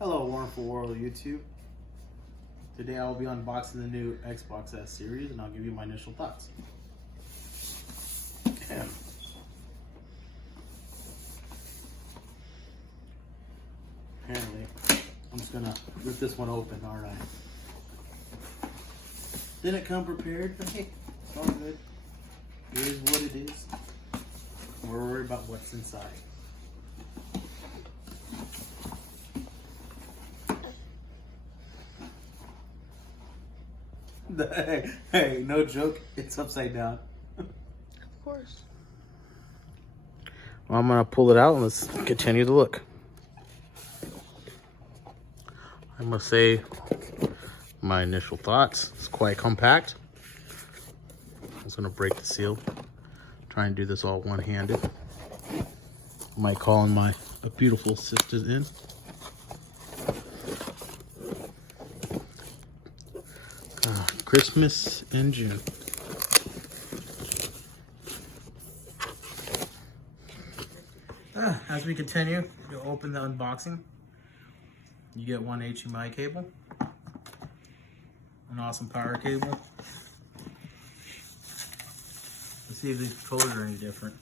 Hello, Wonderful World of YouTube. Today I will be unboxing the new Xbox S series and I'll give you my initial thoughts. Apparently, I'm just gonna rip this one open, aren't I? Didn't come prepared, but hey, it's all good. It is what it is. We're worried about what's inside. Hey, no joke, it's upside down. Of course. Well, I'm gonna pull it out and let's continue to look. I must say, my initial thoughts, it's quite compact. I'm just gonna break the seal. Try and do this all one-handed. I might call in my beautiful sisters in. Christmas in June. As we continue, you'll open the unboxing. You get one HDMI cable, an awesome power cable. Let's see if these controllers are any different.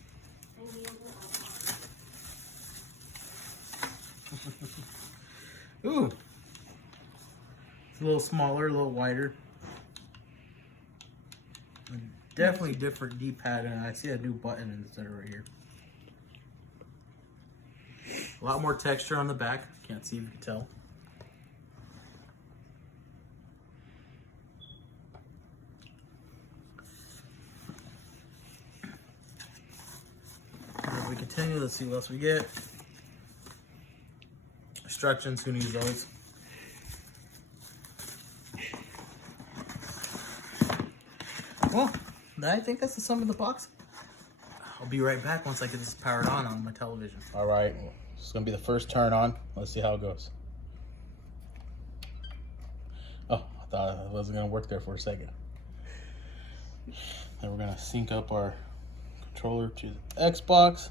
Ooh, it's a little smaller, a little wider. Definitely different D-pad, and I see a new button instead of right here. A lot more texture on the back. Can't see if you can tell. As we continue, let's see what else we get. Instructions, who needs those? Well, I think that's the sum of the box. I'll be right back once I get this powered on my television. All right, it's gonna be the first turn on. Let's see how it goes. Oh, I thought it wasn't gonna work there for a second. Then we're gonna sync up our controller to the Xbox.